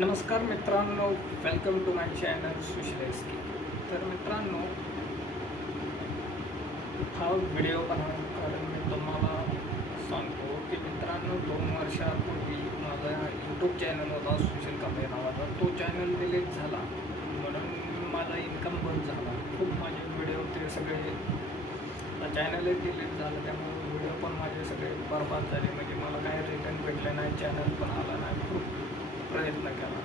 नमस्कार मित्रांनो, welcome to my channel सुशलेस्की. तर मित्रांनो, हा व्हिडिओ बनवण्याचं कारण मी तुम्हाला सांगतो की मित्रांनो, 2 वर्षापूर्वी माझा यूट्यूब चॅनल होता सुशील कांबळे नावाचा. तो चॅनल डिलीट झाला म्हणून माझा इन्कम बंद झाला. खूप माझे व्हिडिओ ते सगळे चॅनलही डिलीट झालं, त्यामुळे व्हिडिओ पण माझे सगळे बरबाद झाले. म्हणजे मला काही रिटर्न भेटले नाही, चॅनल पण आला नाही. खूप प्रयत्न केला.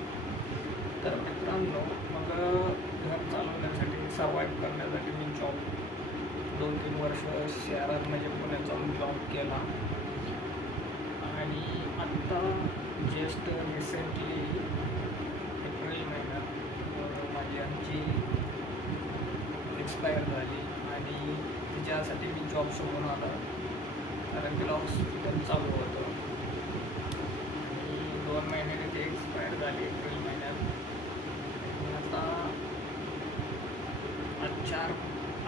तर मित्रांनो, मग घर चालवण्यासाठी सर्वाईव्ह करण्यासाठी मी जॉब 2-3 वर्ष शहरात म्हणजे पुण्यात जाऊन जॉब केला. आणि आत्ता जस्ट रिसेंटली एप्रिल महिन्यात माझी आमची एक्सपायर झाली आणि तिच्यासाठी मी जॉब सोडून आला, कारण तिला हॉस्पिटल चालू होतं. आणि 2 महिन्याने ती एक्सपायर झाली एप्रिल महिन्यात. आणि आता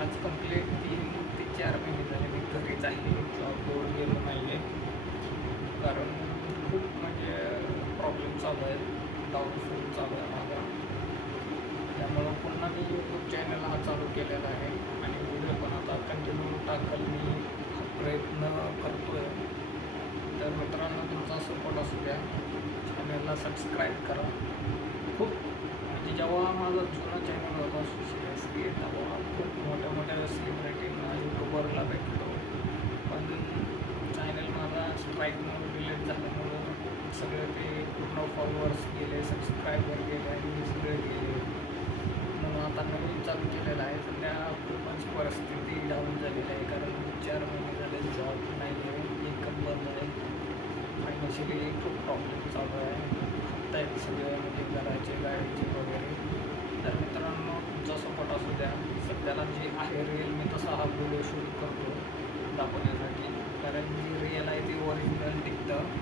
आज कंप्लीट 3 ते 4 महिने झाले मी घरीच आहे, जॉबवर गेलो नाही आहे. कारण खूप म्हणजे प्रॉब्लेम चालू आहे, डाऊनफॉल चालू आहे माझा. त्यामुळं पुन्हा मी यूट्यूब चॅनल हा चालू केलेला आहे आणि व्हिडिओ पण आता कंटिन्यू टाकल मी प्रयत्न करतो आहे. तर मित्रांनो, तुमचा सपोर्ट असू द्या, चॅनलला सबस्क्राईब करा. खूप म्हणजे जेव्हा माझा जुना चॅनल होता सुशीलेस्की, तेव्हा खूप मोठ्या मोठ्या सेलिब्रिटींना यूट्यूबरला भेटलो. पण चॅनल माझा स्ट्राईक म्हणून डिलीट झाल्यामुळं सगळे ते पूर्ण फॉलोअर्स गेले, सबस्क्रायबर गेले आणि सगळे गेले. म्हणून आता नवीन चालू केलेलं आहे. सध्या खूपच परिस्थिती डाऊन झालेली आहे, कारण 4 महिने झाले जॉब नाही आहे, इन्कम बंद आहे. फायनान्शियली खूप प्रॉब्लेम चालू आहे. हप्ता आहेत सगळे, म्हणजे घराचे, गाडीचे वगैरे. तर मित्रांनो, तुमचा सपोर्ट असू द्या. सध्याला जे आहे रिअल, मी तसा हा व्हिडिओ शूट करतो दाखवण्यासाठी, कारण जी रिअल आहे ती ओरिजिनल टिकतं.